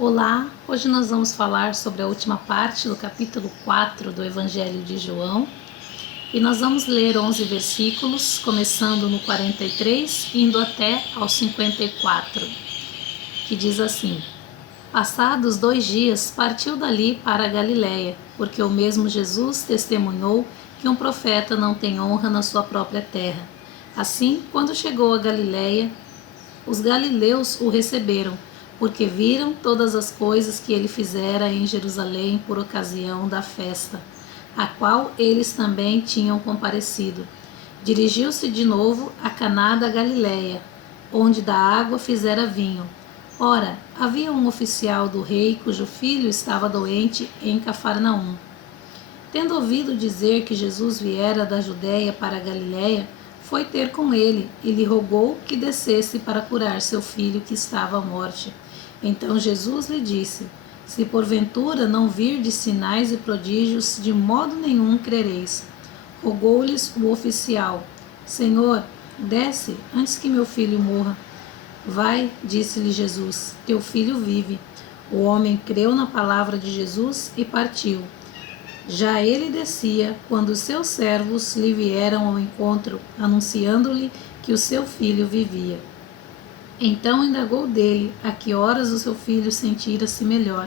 Olá, hoje nós vamos falar sobre a última parte do capítulo 4 do Evangelho de João e nós vamos ler 11 versículos, começando no 43, indo até ao 54, que diz assim: Passados 2 dias, partiu dali para a Galiléia, porque o mesmo Jesus testemunhou que um profeta não tem honra na sua própria terra. Assim, quando chegou a Galiléia, os galileus o receberam, porque viram todas as coisas que ele fizera em Jerusalém por ocasião da festa, a qual eles também tinham comparecido. Dirigiu-se de novo a Caná da Galiléia, onde da água fizera vinho. Ora, havia um oficial do rei cujo filho estava doente em Cafarnaum. Tendo ouvido dizer que Jesus viera da Judéia para a Galiléia, foi ter com ele e lhe rogou que descesse para curar seu filho que estava à morte. Então Jesus lhe disse: Se porventura não virdes sinais e prodígios, de modo nenhum crereis. Rogou-lhes o oficial: Senhor, desce antes que meu filho morra. Vai, disse-lhe Jesus, teu filho vive. O homem creu na palavra de Jesus e partiu. Já ele descia, quando os seus servos lhe vieram ao encontro, anunciando-lhe que o seu filho vivia. Então indagou dele a que horas o seu filho sentira-se melhor.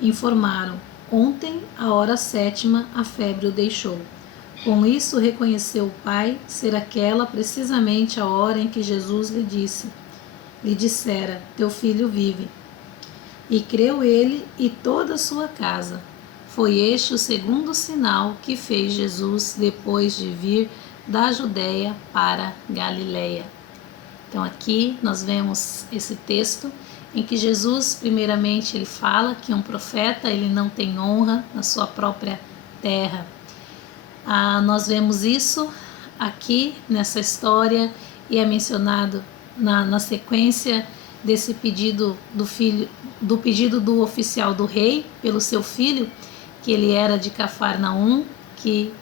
Informaram: ontem, à hora 7ª, a febre o deixou. Com isso reconheceu o pai ser aquela precisamente a hora em que Jesus lhe dissera: teu filho vive. E creu ele e toda a sua casa. Foi este o segundo sinal que fez Jesus depois de vir da Judéia para Galiléia. Então aqui nós vemos esse texto em que Jesus, primeiramente, ele fala que um profeta ele não tem honra na sua própria terra. Nós vemos isso aqui nessa história e é mencionado na sequência desse pedido do pedido do oficial do rei pelo seu filho, que ele era de Cafarnaum, que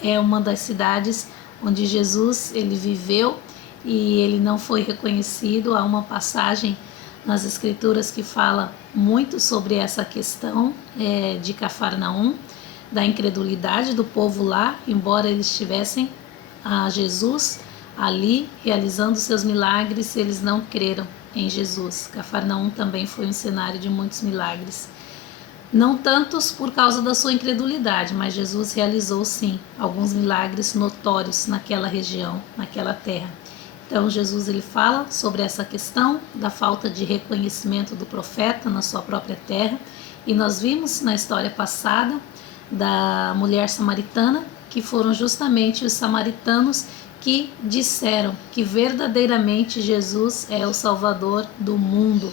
é uma das cidades onde Jesus ele viveu e ele não foi reconhecido. Há uma passagem nas Escrituras que fala muito sobre essa questão de Cafarnaum, da incredulidade do povo lá, embora eles tivessem a Jesus ali realizando seus milagres, eles não creram em Jesus. Cafarnaum também foi um cenário de muitos milagres. Não tantos por causa da sua incredulidade, mas Jesus realizou sim alguns milagres notórios naquela região, naquela terra. Então Jesus ele fala sobre essa questão da falta de reconhecimento do profeta na sua própria terra, e nós vimos na história passada da mulher samaritana que foram justamente os samaritanos que disseram que verdadeiramente Jesus é o Salvador do mundo.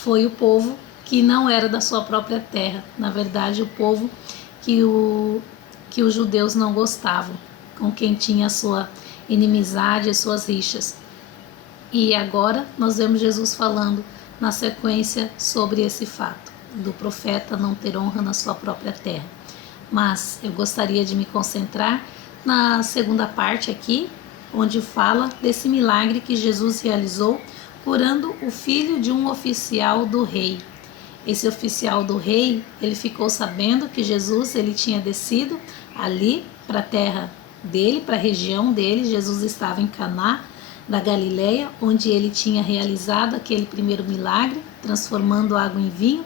Foi o povo que não era da sua própria terra, na verdade o povo que os judeus não gostavam, com quem tinha a sua inimizade, as suas rixas. E agora nós vemos Jesus falando na sequência sobre esse fato, do profeta não ter honra na sua própria terra. Mas eu gostaria de me concentrar na segunda parte aqui, onde fala desse milagre que Jesus realizou curando o filho de um oficial do rei. Esse oficial do rei, ele ficou sabendo que Jesus ele tinha descido ali para a terra dele, para a região dele. Jesus estava em Caná da Galiléia, onde ele tinha realizado aquele primeiro milagre, transformando água em vinho.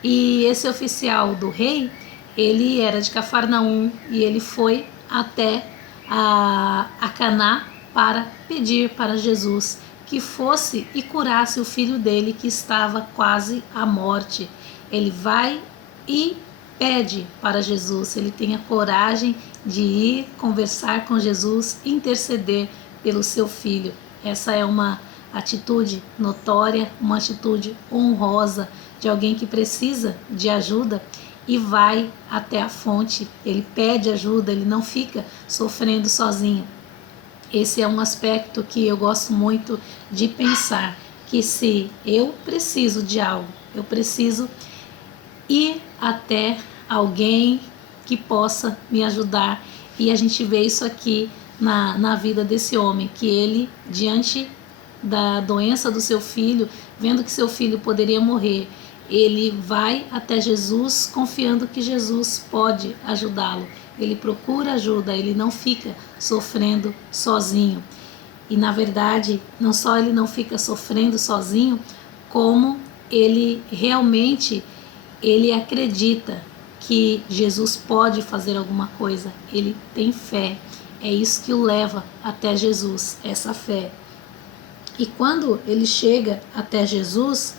E esse oficial do rei, ele era de Cafarnaum e ele foi até a Caná para pedir para Jesus que fosse e curasse o filho dele que estava quase à morte. Ele vai e pede para Jesus, ele tem a coragem de ir conversar com Jesus, interceder pelo seu filho. Essa é uma atitude notória, uma atitude honrosa de alguém que precisa de ajuda e vai até a fonte. Ele pede ajuda, ele não fica sofrendo sozinho. Esse é um aspecto que eu gosto muito de pensar, que se eu preciso de algo, eu preciso ir até alguém que possa me ajudar. E a gente vê isso aqui na vida desse homem, que ele, diante da doença do seu filho, vendo que seu filho poderia morrer, ele vai até Jesus confiando que Jesus pode ajudá-lo. Ele procura ajuda, ele não fica sofrendo sozinho. E na verdade, não só ele não fica sofrendo sozinho, como ele realmente acredita que Jesus pode fazer alguma coisa. Ele tem fé. É isso que o leva até Jesus, essa fé. E quando ele chega até Jesus,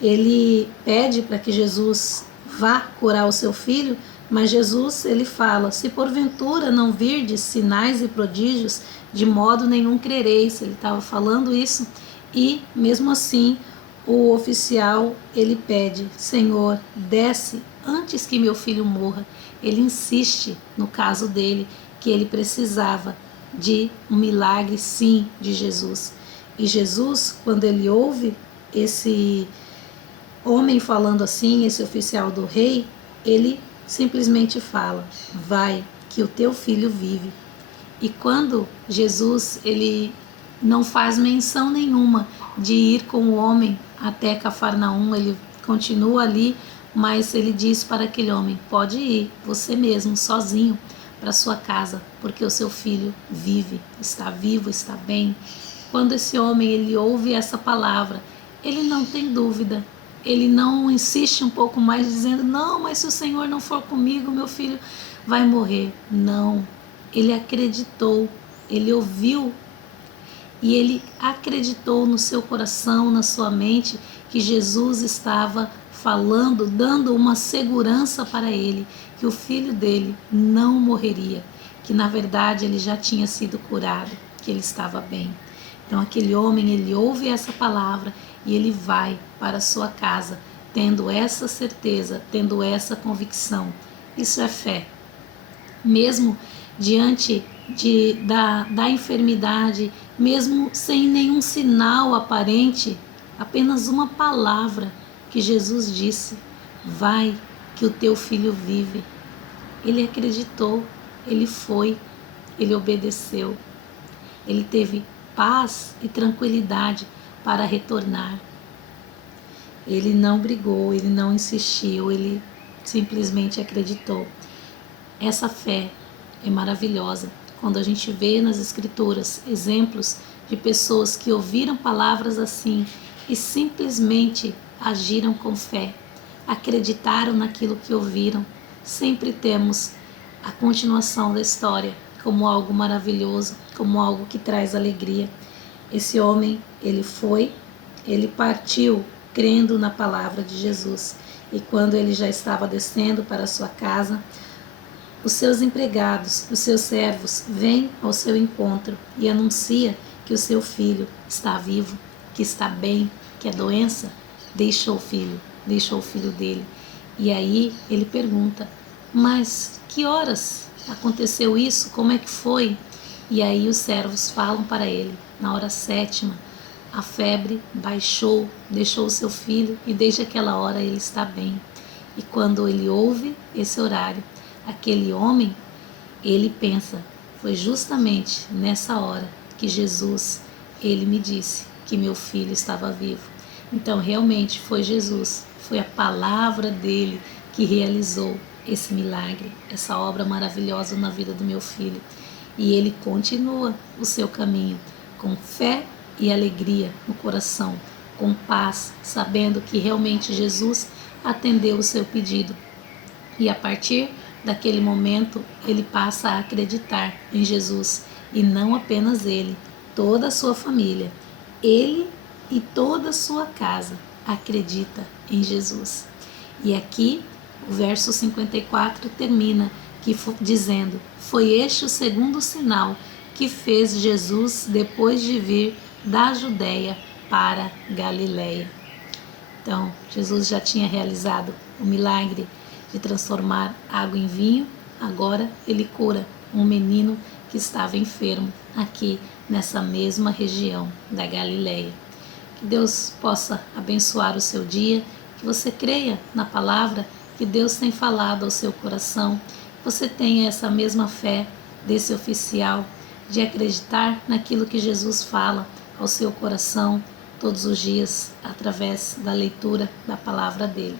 ele pede para que Jesus vá curar o seu filho, mas Jesus, ele fala: se porventura não virdes sinais e prodígios, de modo nenhum crereis. Ele estava falando isso e mesmo assim o oficial, ele pede: Senhor, desce antes que meu filho morra. Ele insiste no caso dele, que ele precisava de um milagre, sim, de Jesus. E Jesus, quando ele ouve esse homem falando assim, esse oficial do rei, ele simplesmente fala: vai, que o teu filho vive. E quando Jesus, ele não faz menção nenhuma de ir com o homem até Cafarnaum, ele continua ali, mas ele diz para aquele homem: pode ir você mesmo, sozinho, para sua casa, porque o seu filho vive, está vivo, está bem. Quando esse homem, ele ouve essa palavra, ele não tem dúvida, ele não insiste um pouco mais dizendo: não, mas se o Senhor não for comigo, meu filho vai morrer. Não, ele acreditou, ele ouviu e ele acreditou no seu coração, na sua mente, que Jesus estava falando, dando uma segurança para ele, que o filho dele não morreria, que na verdade ele já tinha sido curado, que ele estava bem. Então aquele homem, ele ouve essa palavra e ele vai para a sua casa, tendo essa certeza, tendo essa convicção. Isso é fé. Mesmo diante da enfermidade, mesmo sem nenhum sinal aparente, apenas uma palavra que Jesus disse: vai, que o teu filho vive. Ele acreditou, ele foi, ele obedeceu, ele teve paz e tranquilidade para retornar. Ele não brigou, ele não insistiu, ele simplesmente acreditou. Essa fé é maravilhosa. Quando a gente vê nas Escrituras exemplos de pessoas que ouviram palavras assim e simplesmente agiram com fé, acreditaram naquilo que ouviram, sempre temos a continuação da história como algo maravilhoso, como algo que traz alegria. Esse homem, ele partiu crendo na palavra de Jesus. E quando ele já estava descendo para a sua casa, os seus empregados, os seus servos, vêm ao seu encontro e anuncia que o seu filho está vivo, que está bem, que a doença deixou o filho dele. E aí ele pergunta: mas que horas aconteceu isso? Como é que foi? E aí os servos falam para ele: na hora 7ª, a febre baixou, deixou o seu filho e desde aquela hora ele está bem. E quando ele ouve esse horário, aquele homem, ele pensa: foi justamente nessa hora que Jesus, ele me disse que meu filho estava vivo. Então realmente foi Jesus, foi a palavra dele que realizou esse milagre, essa obra maravilhosa na vida do meu filho. E ele continua o seu caminho com fé e alegria no coração, com paz, sabendo que realmente Jesus atendeu o seu pedido. E a partir daquele momento, ele passa a acreditar em Jesus. E não apenas ele, toda a sua família. Ele e toda a sua casa acredita em Jesus. E aqui o verso 54 termina dizendo: foi este o segundo sinal que fez Jesus depois de vir da Judéia para Galiléia. Então, Jesus já tinha realizado o milagre de transformar água em vinho, agora ele cura um menino que estava enfermo aqui nessa mesma região da Galiléia. Que Deus possa abençoar o seu dia, que você creia na palavra que Deus tem falado ao seu coração, que você tenha essa mesma fé desse oficial, de acreditar naquilo que Jesus fala ao seu coração, todos os dias através da leitura da palavra dele.